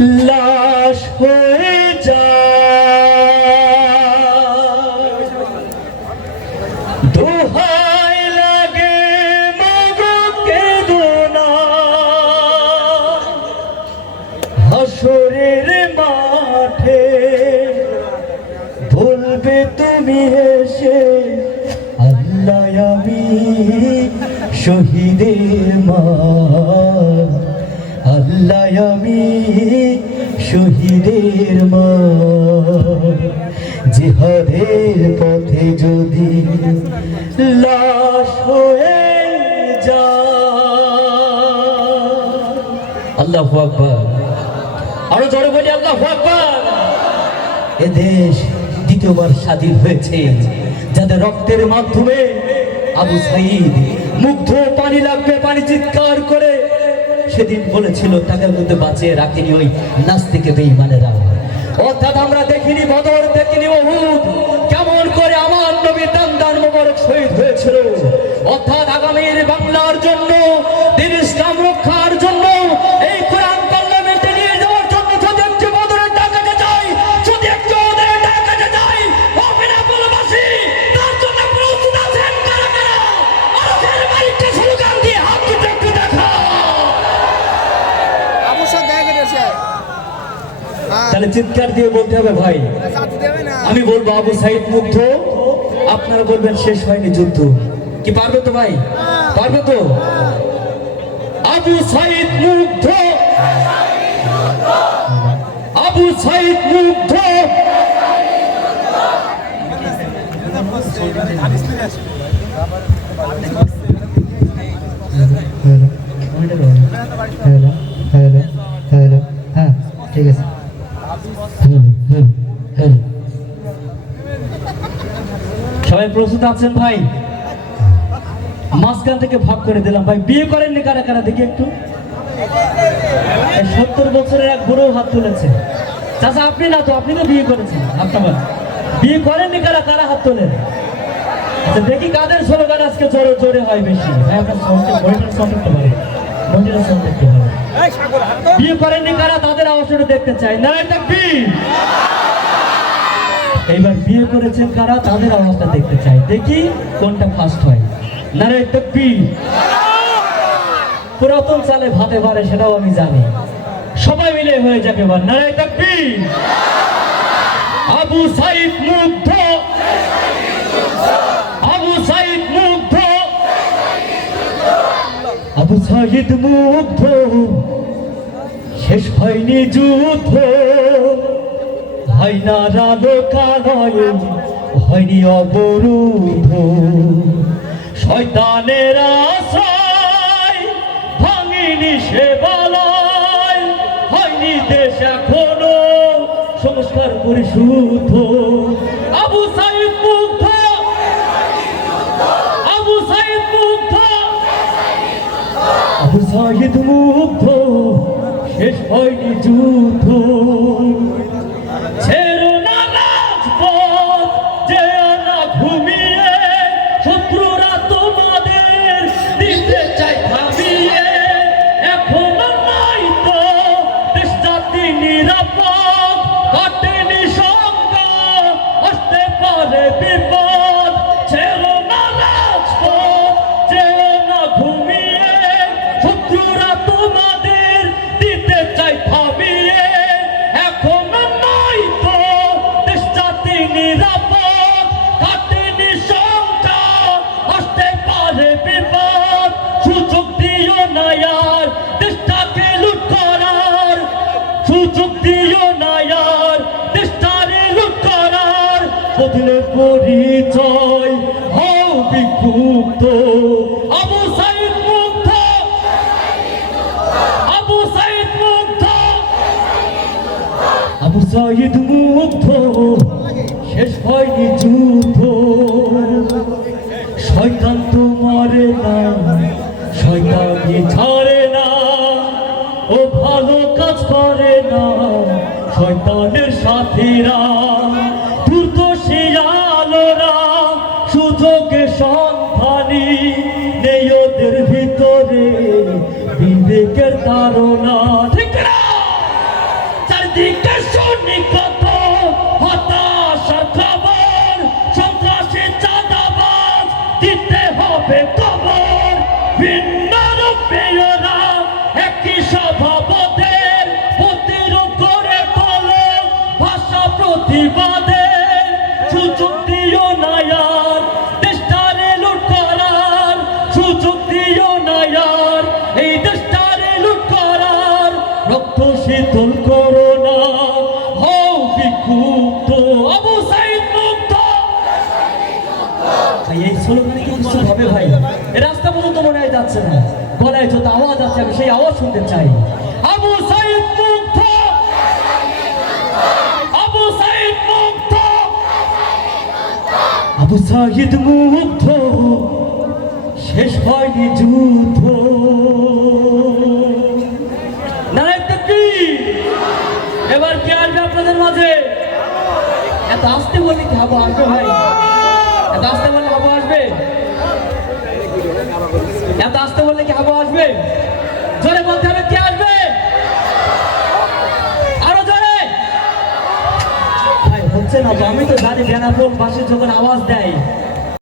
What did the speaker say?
লাশ হয়ে যায়। দোহাই লাগে মগকে দোনা হাসরের মাঠে বলবে তুমি এসে, আল্লাহ আমি শহীদের মা। আল্লাহ আমি শহীদের মা। জিহাদের পথে যদি লাশ হয়ে যায় আল্লাহু আকবার। আরও জোরে বলি, আল্লাহু আকবার। এ দেশ দ্বিতীয়বার স্বাধীন হয়েছে। যাদের রক্তের মাধ্যমে আবু সাইদ মুগ্ধ পানি লাগবে, পানি চিৎকার করে সেদিন বলেছিল টাকার মধ্যে বাঁচিয়ে রাখিনি ওই নাস্তিকে বেইমানেরা অর্থাৎ আমরা দেখিনি বদর, দেখিনি অহুদ কেমন করে আমার নবী দান দান মোবারক শহীদ হয়েছিল। অর্থাৎ আগামীর বাংলার জন্য দিন ইসলাম রক্ষার চিৎকার দিয়ে বলতে হবে ভাই আমি বলব আবু সাইদ মুগ্ধ আপনারা বলবেন শেষ হয়নি যুদ্ধ কি পারবে তো ভাই পারবে তো আবু সাইদ মুগ্ধ আবু সাইদ মুগ্ধ হ্যাঁ ঠিক আছে সবাই প্রস্তুত আছেন ভাই? মাঝখান থেকে ভাগ করে দিলাম ভাই। বিয়ে করেননি কারা কারা? দেখি একটু। সত্তর বছরের এক বুড়ো হাত তুলেছে। চাচা, আপনি না তো, আপনি তো বিয়ে করেছেন। আপনার বিয়ে করেননি কারা? কারা হাত তোলেন আচ্ছা দেখি কাদের স্লোগান আজকে জোরে জোরে হয় বেশি। হ্যাঁ আপনার সঙ্গে বইটার সঙ্গে পারে মন্দিরের সঙ্গে পারে বিয়ে করেননি কারা? তাদের আওয়াজটা দেখতে চাই। না এটা এইবার বিয়ে করেছেন কারা? তাদের আওয়াজটা দেখতে চাই। দেখি কোনটা ফার্স্ট হয়। নারে তকবি পুরাতন চালে ভাতে পারে, সেটাও আমি জানি। সবাই মিলে হয়ে যাবে এবার। নারে তকবি আবু সাইদ সাইদ মুগ্ধ, শেষ হয়নি যুদ্ধ। হয় না রালোকালয় হয়নি অবরুদ্ধ। শয়তানের আশায় ভাঙিনি সে বলয়, হয়নি দেশ এখনও সংস্কার পরিশুদ্ধ। আবু মুগ্ধ শেষ হয়নি যুদ্ধ। সুযোগ দিও না আর দেশটারে বদলে পরিচয় হও বিক্ষুব্ধ। সাইদ মুগ্ধ। শেষ হয়নি যুদ্ধ। শয়তান তো মরে না শয়তানি ছাড়ে শয়তানের সাথীরা দুর্দশী আলোরা সুযোগে সন্ধানী নেই ওদের ভিতরে বিবেকের তারা ভাই, এই স্লোগানে কি কিছু হবে ভাই। রাস্তা পর্যন্ত মনে হয় যাচ্ছে না। গলায় যত আওয়াজ আছে, আমি সেই আওয়াজ শুনতে চাই। আবু সাইদ মুক্ত! আবু সাইদ মুক্ত! আবু সাইদ মুক্ত! শেষ হয়নি যুদ্ধ! এবার কে আসবে আপনাদের মাঝে? এত আসতে বলি হাবু আসবে ভাই। এত আসতে বললে হাবু আসবে? এত আসতে বললে কি হাবু আসবে? জোরে বলতে হবে, কে আসবে? আরও জোরে। ভাই, হচ্ছে না আমি তো জানি বেনাপুর বাসে যখন আওয়াজ দেয়।